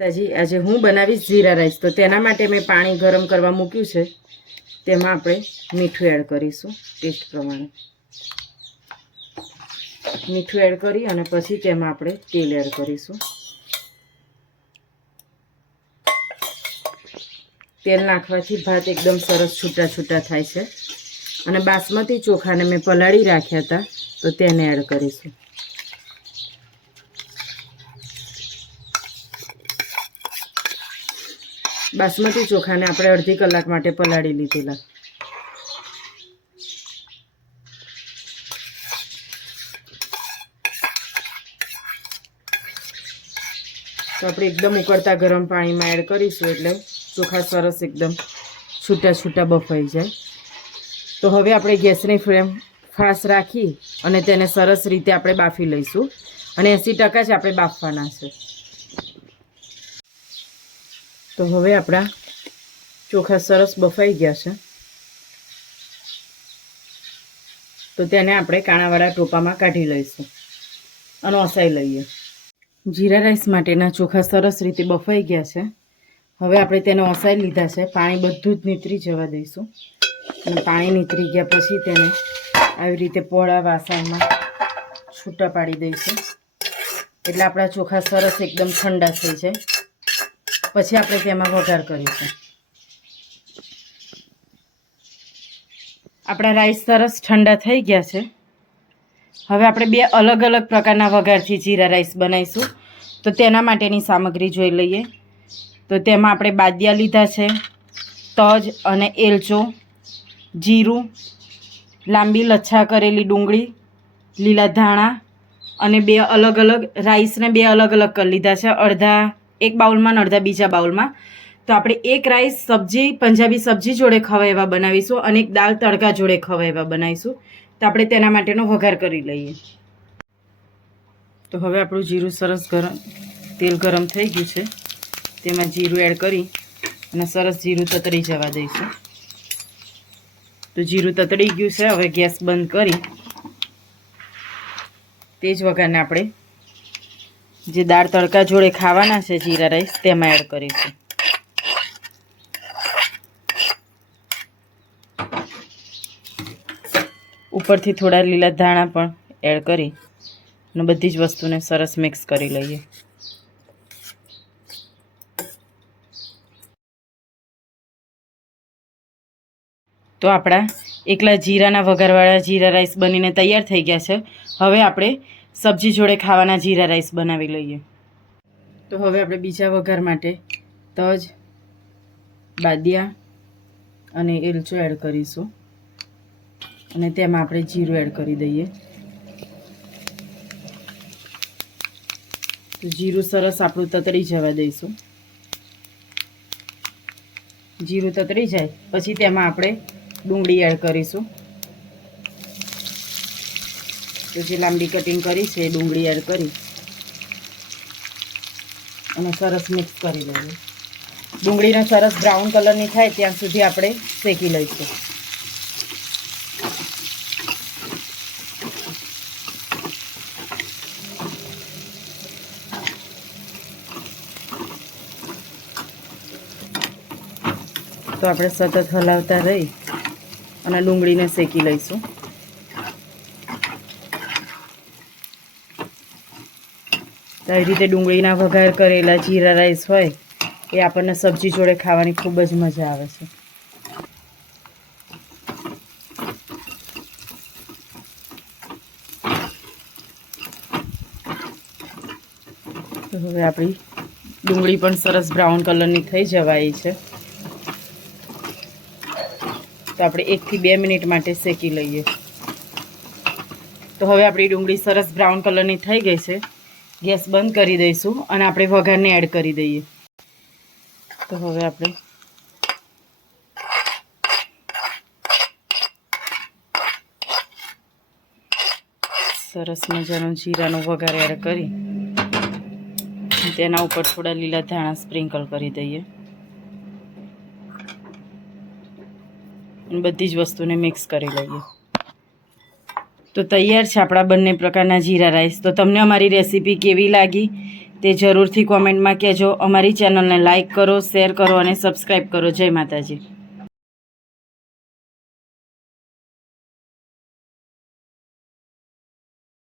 તાજી આજે હું બનાવીશ જીરા રાઈસ. તો તેના માટે મેં પાણી ગરમ કરવા મૂક્યું છે. તેમાં આપણે મીઠું એડ કરીશું ટેસ્ટ પ્રમાણે. મીઠું એડ કરી અને પછી તેમાં આપણે તેલ એડ કરીશું. તેલ નાખવાથી ભાત એકદમ સરસ છૂટા છૂટા થાય છે. અને બાસમતી ચોખાને મેં પલાળી રાખ્યા હતા, તો તેને એડ કરીશું. બાસમતી ચોખાને આપણે અડધી કલાક માટે પલાળી લીધેલા. તો આપણે એકદમ ઉકળતા ગરમ પાણીમાં એડ કરીશું એટલે ચોખા સરસ એકદમ છૂટા છૂટા બફાઈ જાય. તો હવે આપણે ગેસની ફ્લેમ ફાસ્ટ રાખી અને તેને સરસ રીતે આપણે બાફી લઈશું. અને 80% જ આપણે બાફવાના છે. તો હવે આપણા ચોખા સરસ બફાઈ ગયા છે. તો તેને આપણે કાણાવાળા ટોપામાં કાઢી લઈશું અને ઓસાઈ લઈએ. જીરા રાઈસ માટેના ચોખા સરસ રીતે બફાઈ ગયા છે. હવે આપણે તેને ઓસાઈ લીધા છે. પાણી બધું જ નીતરી જવા દઈશું. અને પાણી નીતરી ગયા પછી તેને આવી રીતે પોળા વાસણમાં છૂટા પાડી દઈશું. એટલે આપણા ચોખા સરસ એકદમ ઠંડા થઈ જાય. પછી આપણે તેમાં વઘાર કરીશું. આપણા રાઈસ સરસ ઠંડા થઈ ગયા છે. હવે આપણે બે અલગ અલગ પ્રકારના વઘારથી જીરા રાઈસ બનાવીશું. તો તેના માટેની સામગ્રી જોઈ લઈએ. તો તેમાં આપણે બાદિયા લીધા છે, તજ અને એલચો, જીરું, લાંબી લચ્છા કરેલી ડુંગળી, લીલા ધાણા અને બે અલગ અલગ રાઈસને બે અલગ અલગ કરી લીધા છે. અડધા એક બાઉલમાં અને અડધા બીજા બાઉલમાં. તો આપણે એક રાઈસ સબ્જી પંજાબી સબ્જી જોડે ખવાય એવા બનાવીશું અને એક દાળ તડકા જોડે ખવાય એવા બનાવીશું. તો આપણે તેના માટેનો વઘાર કરી લઈએ. તો હવે આપણું જીરું સરસ તેલ ગરમ થઈ ગયું છે. તેમાં જીરું એડ કરી અને સરસ જીરું તતડી જવા દઈશું. તો જીરું તતડી ગયું છે. હવે ગેસ બંધ કરી તે જ વઘારને આપણે જે દાળ તડકા જોડે ખાવાના છે જીરા રાઈસ તેમાં એડ કરીશું. ઉપરથી થોડા લીલા ધાણા પણ એડ કરી અને બધી જ વસ્તુને સરસ મિક્સ કરી લઈએ. તો આપણા એકલા જીરાના વઘારવાળા જીરા રાઈસ બનીને તૈયાર થઈ ગયા છે. હવે આપણે સબ્જી જોડે ખાવાના જીરા રાઈસ બનાવી લઈએ. તો હવે આપણે બીજા વઘાર માટે તજ, બાદિયા અને એલચો એડ કરીશું. અને તેમાં આપણે જીરું એડ કરી દઈએ. તો જીરું સરસ આપણું તતડી જવા દઈશું. જીરું તતડી જાય પછી તેમાં આપણે ડુંગળી એડ કરીશું. તો જે લાંબી કટિંગ કરી છે એ ડુંગળી એડ કરી અને સરસ મિક્સ કરી લઈએ. ડુંગળીનો સરસ બ્રાઉન કલરની થાય ત્યાં સુધી આપણે શેકી લઈશું. તો આપણે સતત હલાવતા રહી અને ડુંગળીને શેકી લઈશું. તો આવી રીતે ડુંગળીના વઘાર કરેલા જીરા રાઈસ હોય એ આપણને સબ્જી જોડે ખાવાની ખૂબ જ મજા આવે છે. તો હવે આપણી ડુંગળી પણ સરસ બ્રાઉન કલરની થઈ જવાય છે. તો આપણે 1 થી 2 મિનિટ માટે શેકી લઈએ. તો હવે આપણી ડુંગળી સરસ બ્રાઉન કલરની થઈ ગઈ છે. ગેસ બંધ કરી દઈશું અને આપણે વઘારને એડ કરી દઈએ. તો હવે આપણે સરસ મજાનો જીરાનો વઘાર એડ કરી તેના ઉપર થોડા લીલા ધાણા સ્પ્રિંકલ કરી દઈએ. બધી જ વસ્તુને મિક્સ કરી લઈએ. તો તૈયાર છે આપણા બંને પ્રકારના જીરા રાઈસ. તો તમને અમારી રેસીપી કેવી લાગી તે જરૂરથી કોમેન્ટમાં કહેજો. અમારી ચેનલને લાઈક કરો, શેર કરો અને સબસ્ક્રાઈબ કરો. જય માતાજી.